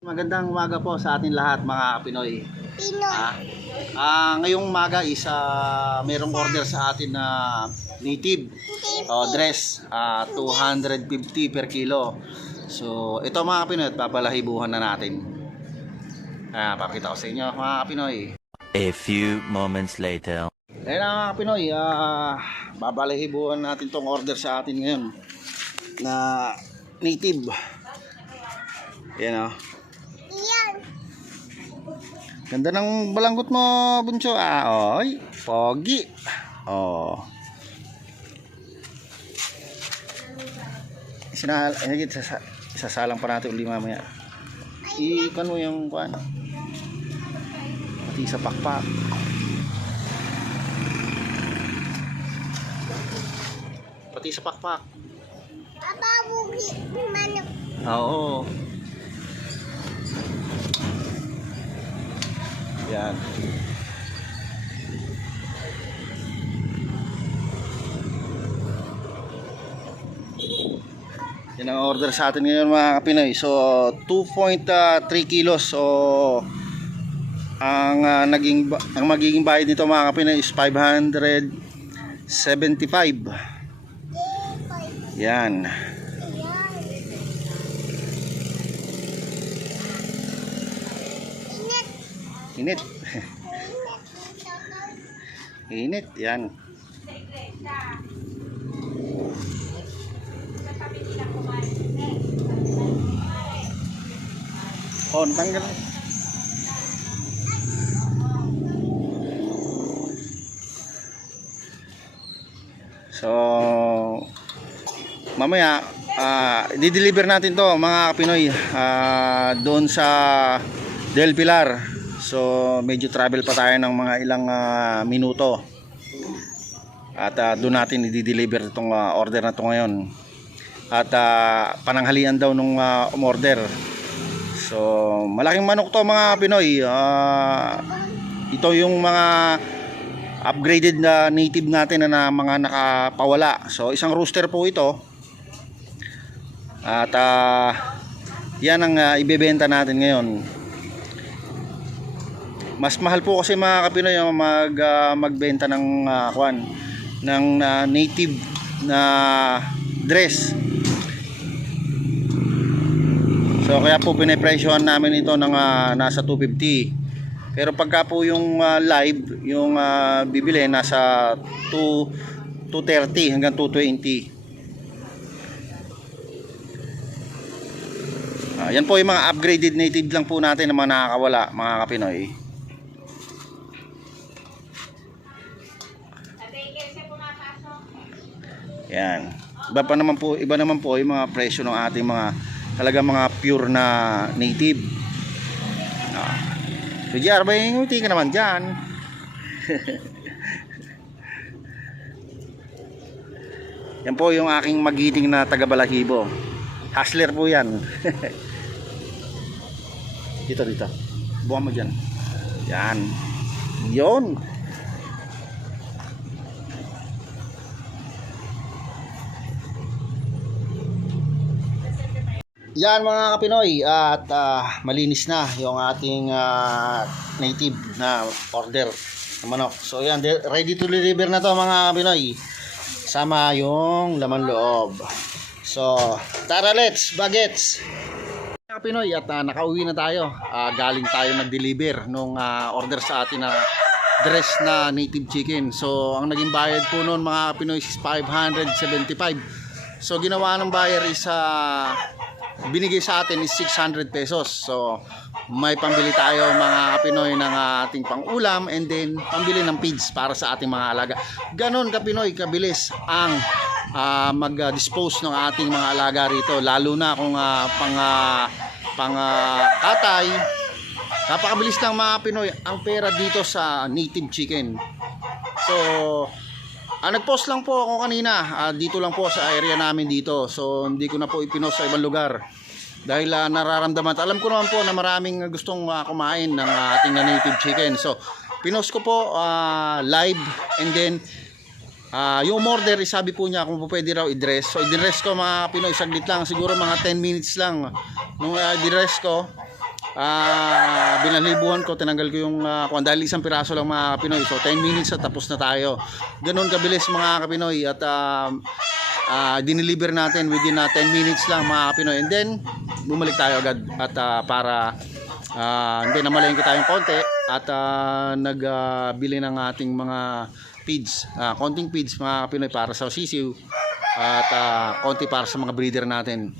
Magandang umaga po sa atin lahat mga Pinoy. Pinoy. Ah, ah, ngayong umaga is ah, merong order sa atin na native oh, dress ah, 250 per kilo. So ito mga Pinoy, at papalahibuhan na natin. Ah, pakita ko sa inyo mga Pinoy. A few moments later. Ayun na mga Pinoy, ah, babalahibuhan natin tong order sa atin ngayon na native. Yan oh. Ganda ng balanggot mo, Bunso. Ah, oy, pogi. Oh. Sinal, ay, sasa, isasalang pa natin uli mamaya. Ikan mo yung kuan. Pati sa pakpak. Pati sa pakpak. Papa, bugi. Manok. Oo. Yan. Yan ang order sa atin ngayon mga Pinoy. So 2.3 kilos. So ang ah, naging ang magiging bayad nito mga Pinoy is 575. Yan. Yan. Init. Init. Yan. Oh, tanggal. So, mamaya, ah, di-deliver natin to mga Pinoy ah, doon sa Del Pilar. So, medyo travel pa tayo ng mga ilang ah, minuto. At ah, doon natin i-deliver itong ah, order na to ngayon. At ah, pananghalian daw nung ah, umorder. So, malaking manok to mga Pinoy. Ah, ito yung mga upgraded na native natin na, na mga nakapawala. So, isang rooster po ito. At ah, yan ang ah, ibebenta natin ngayon. Mas mahal po kasi mga kapinoy yung mag ah, magbenta ng ah, kwan ng ah, native na dress. So kaya po pinipresyohan namin ito ng ah, nasa 250. Pero pagka po yung ah, live, yung ah, bibili nasa 2 230 hanggang 220. Ah, yan po yung mga upgraded native lang po natin na mga nakakawala, mga kapinoy. Yan. Iba pa naman po, iba naman po yung mga presyo ng ating mga talaga mga pure na native. Ah. So, Jar, ba yung ka naman dyan? yan po yung aking magiting na taga-balahibo. Hustler po yan. dito, dito. Buwan mo dyan. Yan. Yon. Yan mga kapinoy at ah, malinis na yung ating ah, native na order na manok. So yan, ready to deliver na to mga kapinoy. Sama yung laman loob. So, tara let's, bagets! Mga kapinoy at ah, nakauwi na tayo. Ah, galing tayo nag-deliver nung ah, order sa atin na dress na native chicken. So, ang naging bayad po noon mga kapinoy is 575. So, ginawa ng buyer is ah, binigay sa atin is 600 pesos. So, may pambili tayo mga Pinoy ng ating pangulam and then pambili ng feeds para sa ating mga alaga. Ganon ka Pinoy, kabilis ang ah, mag-dispose ng ating mga alaga rito. Lalo na kung ah, pang, ah, pang ah, katay, Napakabilis ng mga Pinoy ang pera dito sa native chicken. So, ah, nag-post lang po ako kanina. Ah, dito lang po sa area namin dito. So, hindi ko na po ipinost sa ibang lugar. Dahil ah, nararamdaman. Alam ko naman po na maraming gustong ah, kumain ng ah, ating na native chicken. So, pinost ko po ah, live and then Ah, yung order, eh, sabi po niya kung pwede raw i-dress. So, i-dress ko mga Pinoy, saglit lang, siguro mga 10 minutes lang. Nung uh, i-dress ko, ah binalibuhan ko, tinanggal ko yung uh, kung dahil isang piraso lang mga Kapinoy. So 10 minutes at tapos na tayo. Ganun kabilis mga Kapinoy at ah, ah, dineliver natin within ah, 10 minutes lang mga Kapinoy. And then bumalik tayo agad at ah, para ah, hindi namalayan kita yung konti at ah, nagbili ng ating mga feeds, ah, konting feeds mga Kapinoy para sa sisiw at ah, konti para sa mga breeder natin.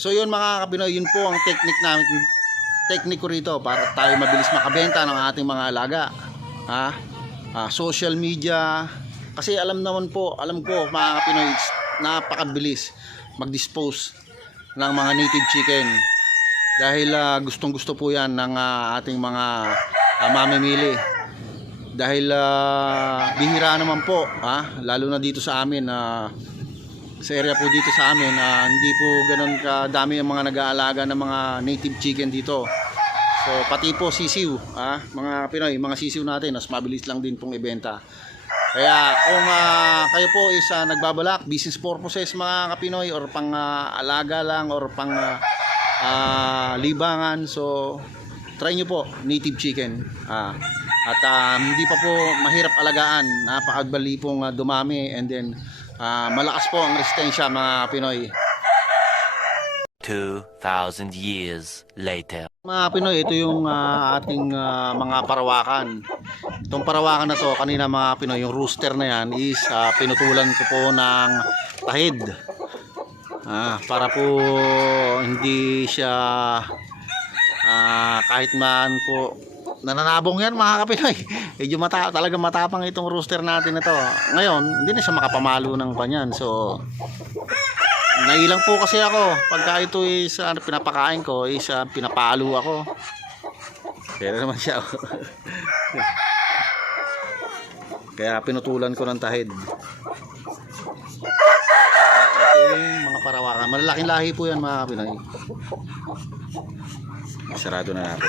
So yun mga kapinoy, yun po ang technique namin technique ko rito para tayo mabilis makabenta ng ating mga alaga. Ha? Ah, social media kasi alam naman po, alam ko mga kapinoy, it's napakabilis mag-dispose ng mga native chicken. Dahil ah, gustong-gusto po 'yan ng ah, ating mga ah, mamimili. Dahil ah, bihira naman po, ha? lalo na dito sa amin na sa area po dito sa amin ah, hindi po ganun kadami ang mga nag-aalaga ng mga native chicken dito. So pati po sisiw, ah, mga Pinoy, mga sisiw natin, mas mabilis lang din pong ibenta. Kaya kung ah, kayo po is ah, nagbabalak, business purposes mga kapinoy or pang ah, alaga lang or pang ah, ah, libangan, so try nyo po native chicken. Ah, at ah, hindi pa po mahirap alagaan, napakadali pong ah, dumami and then ah, malakas po ang resistensya mga Pinoy. 2,000 years later. Mga Pinoy, ito yung ah, ating ah, mga parawakan. Itong parawakan na to, kanina mga Pinoy, yung rooster na yan is ah, pinutulan ko po ng tahid. Ah, para po hindi siya ah, kahit man po nananabong yan mga kapinoy. Medyo mata talaga matapang itong rooster natin na to. Ngayon, hindi na siya makapamalo ng kanyan. So, Nailang po kasi ako. Pagka ito is ano, pinapakain ko, is ah, pinapalo ako. Pero naman siya. Kaya pinutulan ko ng tahid. Yung mga parawakan. Malalaking lahi po yan mga Pinoy. Sarado na natin.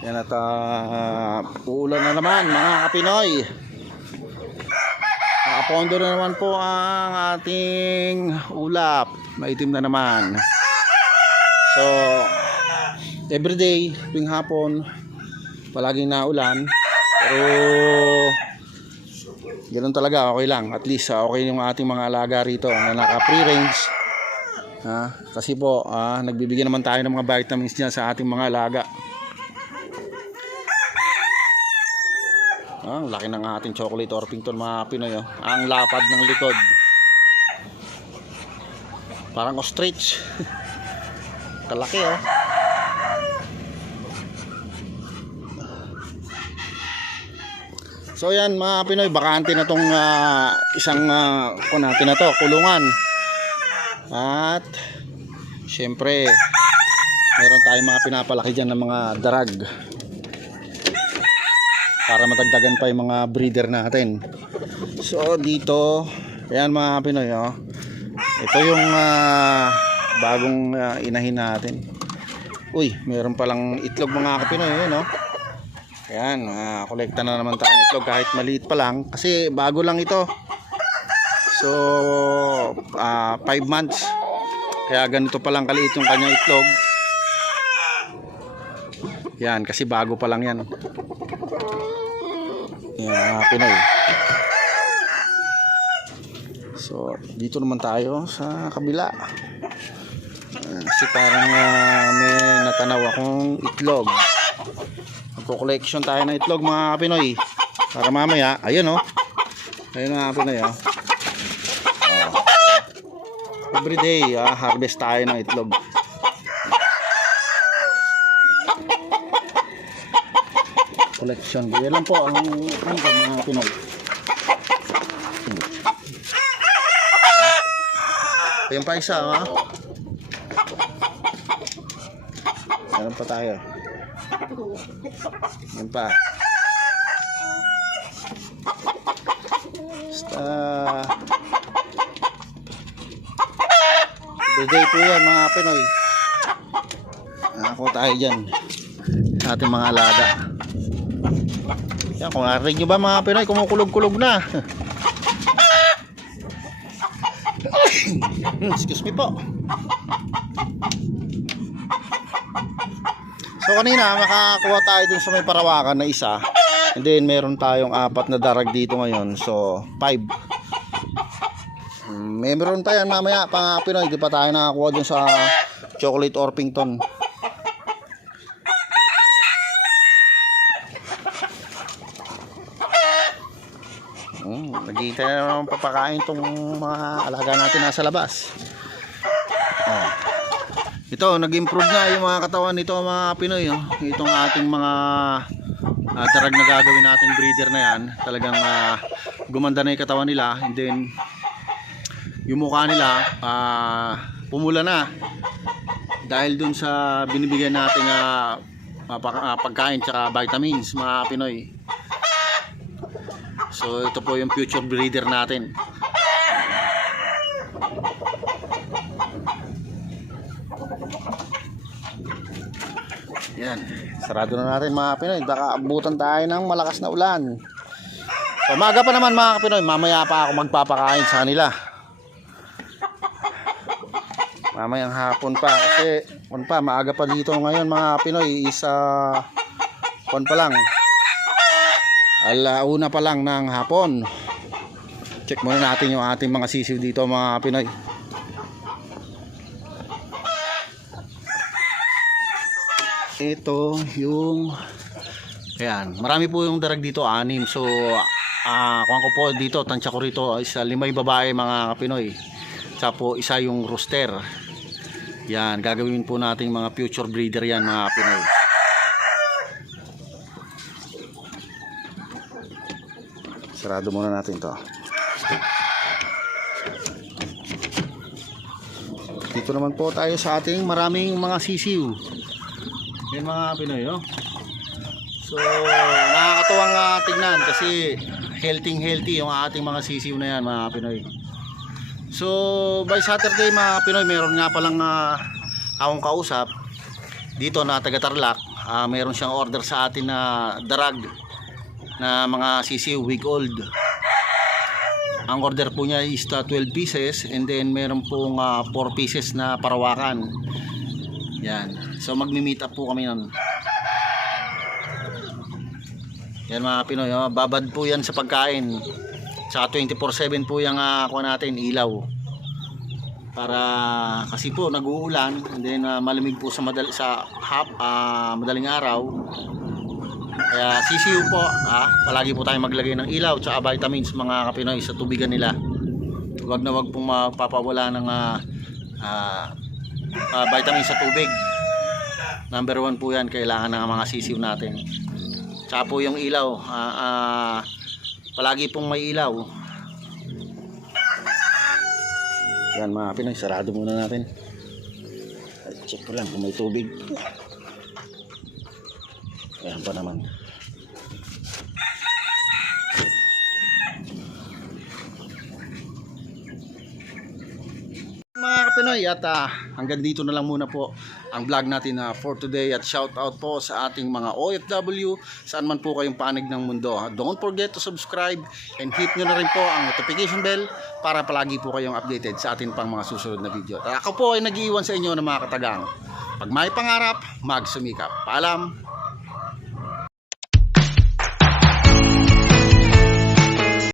Yan at uh, uulan na naman mga kapinoy. Nakapondo na naman po ang ating ulap. Maitim na naman. So, everyday, tuwing hapon, palaging naulan. Pero, ganun talaga, okay lang. At least, ah, okay yung ating mga alaga rito na naka-free range. Ha? Kasi po, ah, nagbibigyan naman tayo ng mga vitamins niya sa ating mga alaga. Ah, laki ng ating chocolate Orpington mga Pinoy. Oh. Ang lapad ng likod. Parang ostrich. Kalaki oh. So yan mga Pinoy, bakante na tong ah, isang uh, natin na to, kulungan. At syempre, meron tayong mga pinapalaki dyan ng mga darag para matagdagan pa yung mga breeder natin. So dito, ayan mga Pinoy, oh. ito yung ah, bagong ah, inahin natin. Uy, meron palang itlog mga kapinoy, yun, no? Ayan, ah, kolekta na naman tayo itlog kahit maliit pa lang kasi bago lang ito. So, 5 months. Kaya ganito pa lang kaliit yung kanyang itlog. Yan, kasi bago pa lang yan. Yan, mga Pinoy. So, dito naman tayo sa kabila. Kasi parang ah, may natanaw akong itlog. Magko-collection tayo ng itlog mga Pinoy. Para mamaya, ayun oh. Ayun mga Pinoy oh. oh. Every day, ah, harvest tayo ng itlog. Collection. Yan lang po ang ano po, mga Pinoy. Ayun pa isa, ha? Meron pa tayo. Yan pa. Basta... Everyday po yan mga Pinoy. Ako tayo dyan. Ating mga alaga. Yan, kung narinig nyo ba mga Pinoy, kumukulog-kulog na. Excuse me po. So kanina makakuha tayo dun sa may parawakan na isa. And then meron tayong apat na darag dito ngayon. So 5. Hmm, Meron pa yan mamaya pang Pinoy. Di pa tayo nakakuha dun sa chocolate Orpington. Hmm, naghihintay na naman papakain tong mga alaga natin nasa labas. Oh. Ito, nag-improve na yung mga katawan nito mga Pinoy. Oh. Itong ating mga ah, tarag na gagawin nating breeder na yan. Talagang ah, gumanda na yung katawan nila. And then, yung mukha nila, ah, pumula na. Dahil dun sa binibigyan nating mapa- ah, pagkain tsaka vitamins mga Pinoy. So ito po yung future breeder natin. Yan, sarado na natin mga Pinoy. Baka abutan tayo ng malakas na ulan. So maga pa naman mga Pinoy, mamaya pa ako magpapakain sa kanila. Mamayang hapon pa kasi kung pa maaga pa dito ngayon mga Pinoy isa kon pa lang alauna pa lang ng hapon. Check muna natin yung ating mga sisiw dito mga Pinoy. Ito yung ayan marami po yung darag dito anim. So ah kuha ko po dito tansya ko rito isa limay babae mga Pinoy. Sa po isa yung rooster. Yan gagawin po nating mga future breeder yan mga Pinoy Sarado muna natin to. Dito naman po tayo sa ating maraming mga sisiw. Yan mga Pinoy, oh. So, nakakatuwang uh, tignan kasi healthy healthy yung ating mga sisiw na yan mga Pinoy. So, by Saturday mga Pinoy, meron nga palang uh, akong kausap dito na taga Tarlac. Ah, meron siyang order sa atin na darag na mga sisiw week old. Ang order po niya is uh, 12 pieces and then meron pong 4 pieces na parawakan. Yan. So magmi-meet up po kami nun. Yan mga Pinoy, oh. babad po yan sa pagkain. Sa 24/7 po yung uh, kuha natin ilaw. Para kasi po nag-uulan and then uh, malamig po sa madal sa hap, ah, madaling araw. Kaya sisiw po, ah, palagi po tayong maglagay ng ilaw tsaka vitamins mga kapinoy sa tubigan nila. Huwag na wag pong magpapawala ng ah, ah, ah, vitamins sa tubig. Number one po yan, kailangan ng mga sisiw natin. Tsaka po yung ilaw, ah, ah, palagi pong may ilaw. Yan mga Pinoy, sarado muna natin. Check ko lang kung may tubig. Ayan pa naman. Mga kapinoy at ah, hanggang dito na lang muna po ang vlog natin na for today at shout out po sa ating mga OFW saan man po kayong panig ng mundo. Don't forget to subscribe and hit nyo na rin po ang notification bell para palagi po kayong updated sa ating pang mga susunod na video. At ako po ay nag-iwan sa inyo ng mga katagang. Pag may pangarap, magsumikap. Paalam!